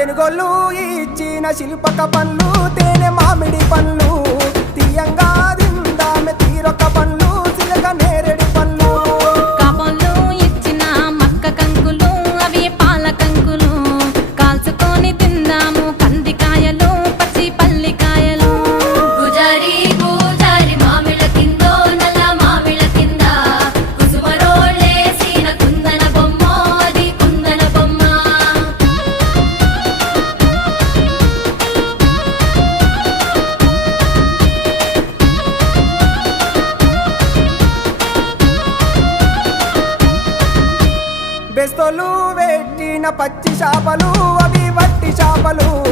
తెనుగోళ్ళు ఇచ్చిన శిల్పక పనులు బెస్తలు పెట్టిన పచ్చి చాపలు అవి వట్టి చాపలు